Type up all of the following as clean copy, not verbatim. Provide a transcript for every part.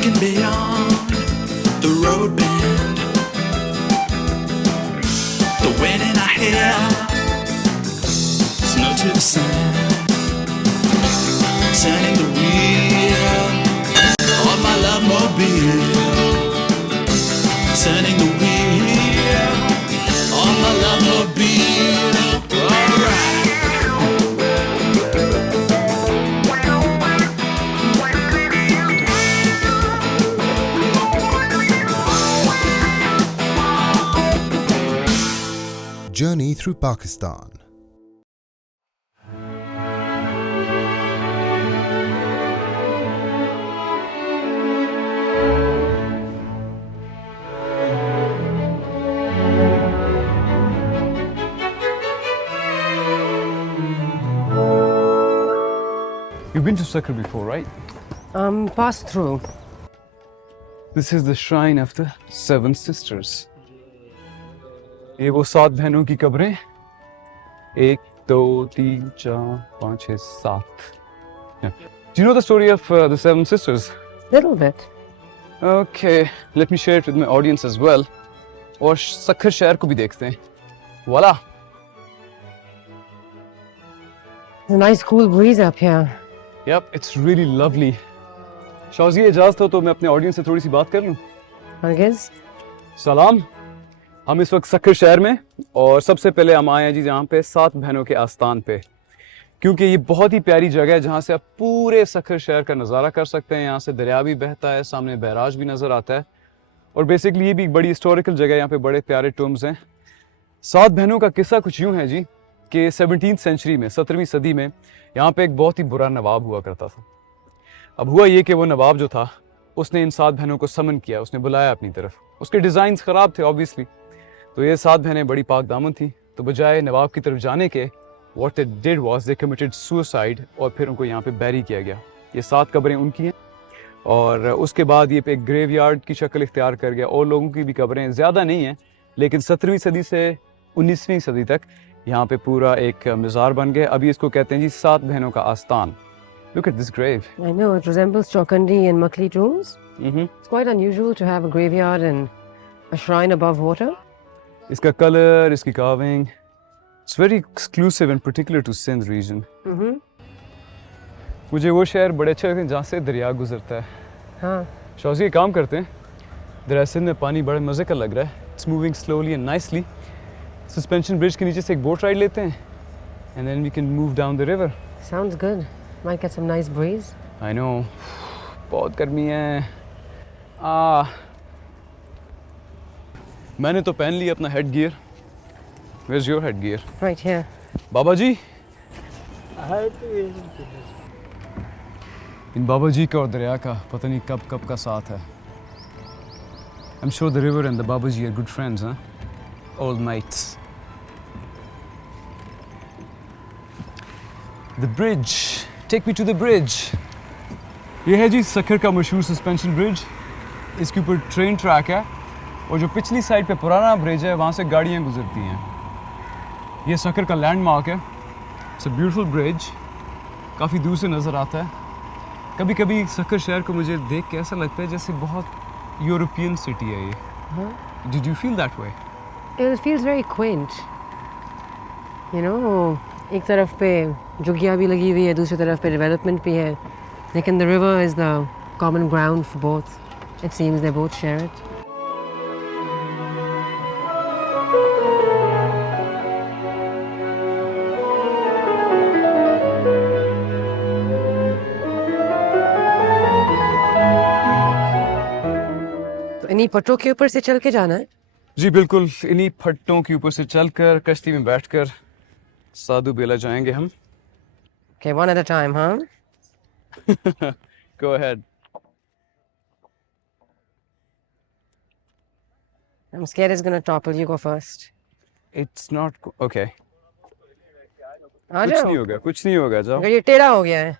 looking beyond the road bend. The wind in our hair, snow to the sun. Turning the wheel on my love mobile. Turning the wheel on my love mobile. Alright. Journey through Pakistan. You've been to Sakhar before, right? Pass through. This is the shrine of the Seven Sisters. ये वो 7 बहनों की कब्रें 1 2 3 4 5 6 7. Do you know the story of the Seven Sisters? Little bit. Okay, let me share it with my audience as well. और सखर शहर को भी देखते हैं. Voila. There's a nice cool breeze up here. Yep, it's really lovely. Shahaji इजाज़त हो तो मैं अपने ऑडियंस से थोड़ी सी बात कर लूं. Hargiz? सलाम. हम इस वक्त सखर शहर में और सबसे पहले हम आए हैं जी यहाँ पे 7 बहनों के आस्थान पे, क्योंकि ये बहुत ही प्यारी जगह है जहाँ से आप पूरे सखर शहर का नज़ारा कर सकते हैं. यहाँ से दरिया भी बहता है, सामने बैराज भी नज़र आता है और बेसिकली ये भी एक बड़ी हिस्टोरिकल जगह है. यहाँ पे बड़े प्यारे टूम्स हैं. 7 बहनों का किस्सा कुछ यूँ है जी कि 17वीं सेंचुरी में 17वीं सदी में यहाँ पे एक बहुत ही बुरा नवाब हुआ करता था. अब हुआ ये कि वो नवाब जो था उसने इन 7 बहनों को समन किया, उसने बुलाया अपनी तरफ. उसके डिज़ाइंस ख़राब थे ऑब्वियसली, तो ये 7 बहनें बड़ी पाक दामन थी. तो बजाय नवाब की तरफ जाने के what they did was they committed suicide और फिर उनको यहाँ पे बैरी किया गया. ये 7 कब्रें उनकी हैं और उसके बाद ये पे एक ग्रेवयार्ड की शक्ल इख्तियार कर गया. और लोगों की भी कब्रें ज़्यादा नहीं हैं, लेकिन 17वीं सदी से 19वीं सदी तक यहाँ पे पूरा एक मज़ार बन गया. अभी इसको कहते हैं जी 7 बहनों का आस्थान. Look at this grave. I know, it resembles Chokandi and Makli tombs. It's quite unusual to have a graveyard and a shrine above water. इसका कलर, इसकी carving, it's very exclusive and particular to Sindh region. मुझे वो शहर बड़े अच्छे लगते हैं जहाँ से दरिया गुजरता है. हाँ. शाहजी एक काम करते हैं, दरिया सिंध में पानी बड़े मज़े का लग रहा है. It's moving slowly and nicely. Suspension bridge के नीचे से एक बोट राइड लेते हैं and then we can move down the river. Sounds good. Might get some nice breeze. I know. बहुत गर्मी है. मैंने तो पहन लिया अपना head gear. Where's your head gear? Right here. बाबा जी. इन बाबा जी का और दरिया का पता नहीं कब कब का साथ है. I'm sure the river and the Baba Ji are good friends, huh? Old mates. The bridge. Take me to the bridge. ये है जी सखर का मशहूर सस्पेंशन ब्रिज. इसके ऊपर ट्रेन ट्रैक है और जो पिछली साइड पे पुराना ब्रिज है वहाँ से गाड़ियाँ गुजरती हैं. ये सखर का लैंडमार्क है. It's a beautiful bridge. काफ़ी दूर से नज़र आता है. कभी कभी सखर शहर को मुझे देख के ऐसा लगता है जैसे बहुत यूरोपियन सिटी है ये. Did you feel that way? It feels very quaint. You know, एक तरफ पे जुगिया भी लगी हुई है, दूसरी तरफ पे डेवलपमेंट भी है. लेकिन the river is the common ground for both. It seems they both share it. तो इन्हीं पटरों के ऊपर से चल के जाना है? जी बिल्कुल. इन्हीं फट्टों के ऊपर से चलकर कश्ती में बैठकर साधु बेला जाएंगे हम. Okay, one at a time, huh? Go ahead. I'm scared it's gonna topple. You go first. It's not okay. आ कुछ जाओ. नहीं होगा, कुछ नहीं होगा. जाओ. अगर ये टेढ़ा हो गया है.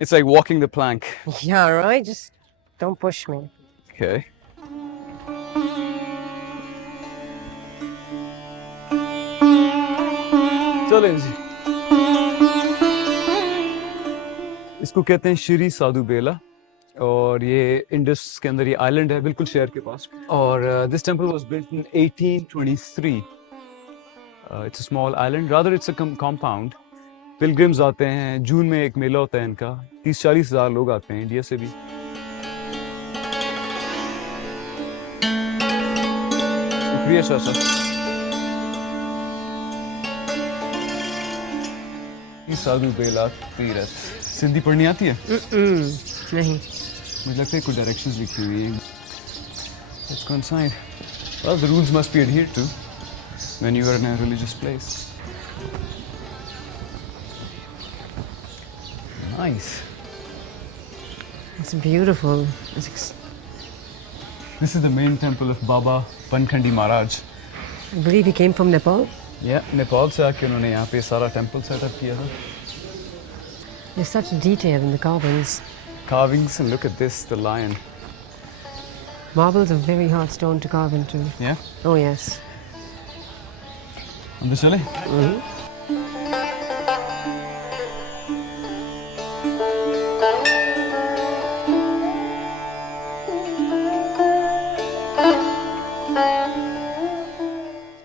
It's like walking the plank. Yeah, right. Just don't push me. Okay. चलें जी. इसको कहते हैं श्री साधु बेला और ये इंडस के अंदर ये आइलैंड है बिल्कुल शहर के पास और this temple was built in 1823 it's a small island rather it's a compound pilgrims आते हैं जून में एक मेला होता है इनका 30-40 हज़ार लोग आते हैं इंडिया से भी शुक्रिया चाचा साधु बेला तीरथ सिंधी पढ़नी आती है नहीं मुझे लगता है कुछ डायरेक्शंस लिखी हुई है Let's go inside. Well, the rules must be adhered to when you are in a religious place. Nice. It's beautiful. This is the main temple of Baba Bankhandi Maharaj. I believe he came from Nepal. Yeah, Nepal से आके उन्होंने यहाँ पे सारा temple setup किया था. There's such detail in the carvings. Carvings and look at this, the lion. Marble's a very hard stone to carve into. Yeah. Oh yes. अंदर चले?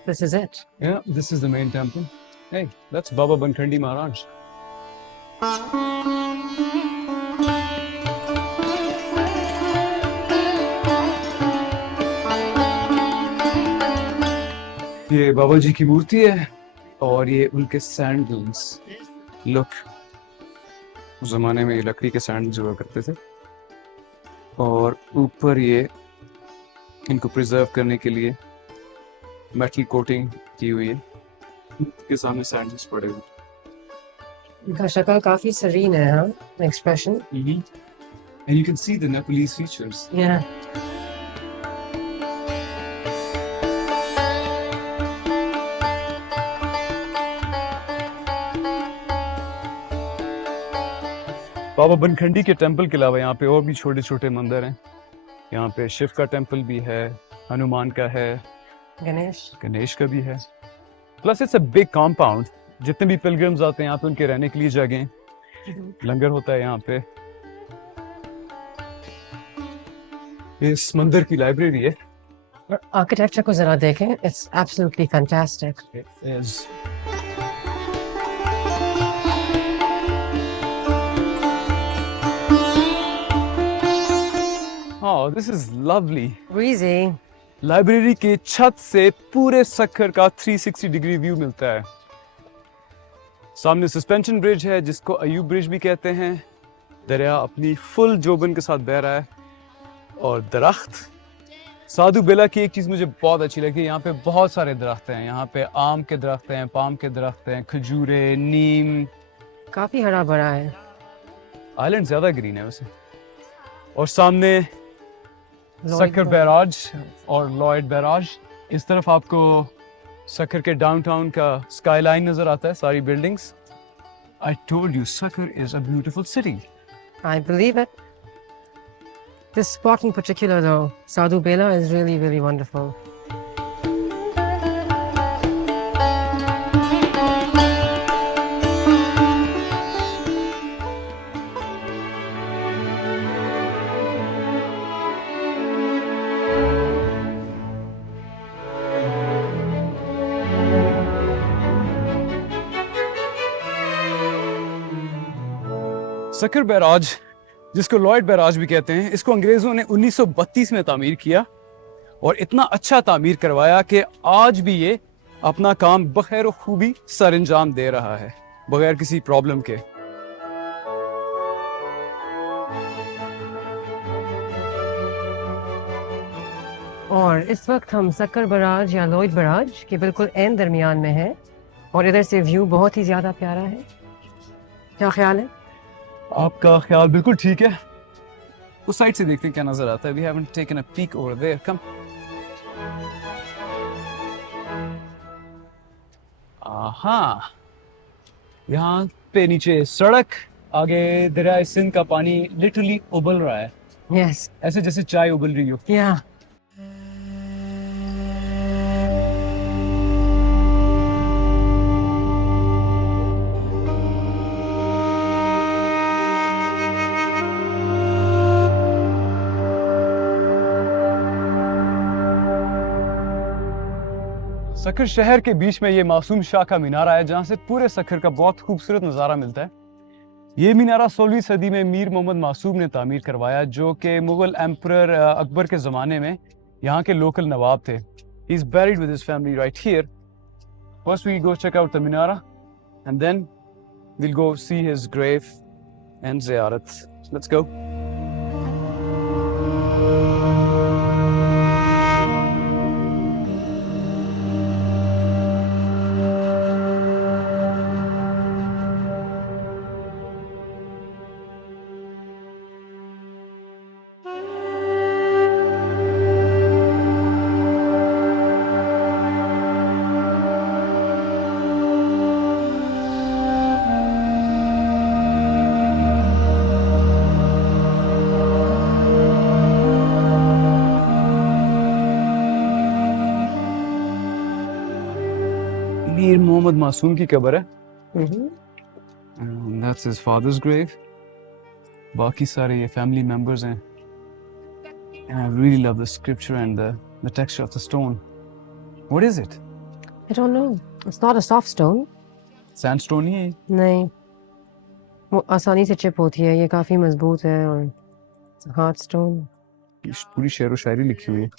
This is it. Yeah, this is the main temple. Hey, that's Baba Bankhandi Maharaj. ये बाबा जी की मूर्ति है और ये उनके sandals look उस जमाने में ये लकड़ी के सैंडल्स हुआ करते थे और ऊपर ये इनको प्रिजर्व करने के लिए मेटल कोटिंग की हुई है के सामने सैंडल्स पड़े हुए इनका शक्ल काफी serene है हाँ expression. and you can see the Nepalese features. Yeah. बाबा बनखंडी के टेंपल के अलावा यहाँ पे और भी छोटे छोटे मंदिर हैं यहाँ पे शिव का टेंपल भी है हनुमान का है गणेश का भी है plus it's a big compound जितने भी पिलग्रिम्स आते हैं यहाँ पे उनके रहने के लिए जगह लंगर होता है यहाँ पे इस मंदिर की लाइब्रेरी है आर्किटेक्चर को जरा देखें it's absolutely fantastic Oh, this is lovely. breezy. Library के छत से पूरे सक्खर का 360 डिग्री व्यू मिलता है सामने सस्पेंशन ब्रिज है जिसको अयूब ब्रिज भी कहते हैं दरिया अपनी फुल जोबन के साथ बह रहा है और दरख्त साधु बेला की एक चीज मुझे बहुत अच्छी लगी यहाँ पे बहुत सारे दरख्त हैं यहाँ पे आम के दरख्त हैं पाम के दरख्त हैं खजूरे नीम काफी हरा भरा है आइलैंड ज्यादा ग्रीन है वैसे और सामने सक्खर बैराज और लॉयड बैराज इस तरफ आपको सक्खर के डाउनटाउन का स्काईलाइन नजर आता है सारी buildings I told you Sukkur is a beautiful city I believe it. This spot in particular though, Sadhu Bela is really, really wonderful. Sukkur barrage जिसको लॉयड बैराज भी कहते हैं इसको अंग्रेजों ने 1932 में तामीर किया और इतना अच्छा तामीर करवाया कि आज भी ये अपना काम बखैर खूबी सर अंजाम दे रहा है बगैर किसी प्रॉब्लम के और इस वक्त हम सक्कर बराज या लॉयड बराज के बिल्कुल एंड दरमियान में हैं और इधर से व्यू बहुत ही ज्यादा प्यारा है क्या ख्याल है आपका ख्याल बिल्कुल ठीक है उस साइड से देखते हैं क्या नजर आता है we haven't taken a peek over there come आहा यहाँ पे नीचे सड़क आगे दरिया सिंध का पानी लिटरली उबल रहा है यस ऐसे जैसे चाय उबल रही हो या सखर शहर के बीच में ये मासूम शाह का मीनारा है जहां से पूरे सखर का बहुत खूबसूरत नज़ारा मिलता है। ये मीनारा 16वीं सदी में मीर मोहम्मद मासूम ने तामीर करवाया, जो कि मुगल एम्परर अकबर के ज़माने में यहाँ के लोकल नवाब थे। He is buried with his family right here. First we go check out the minara and then we'll go see his grave and ziyarat. Let's go. Mir Mohammad मासूम की कब्र है। And that's his father's grave. बाकी सारे ये family members हैं। And I really love the scripture and the texture of the stone. What is it? I don't know. It's not a soft stone. Sandstone ही है ये? नहीं, वो आसानी से चिप होती है, ये काफ़ी मजबूत है और हार्ड स्टोन। पूरी शेर व शायरी लिखी हुई है।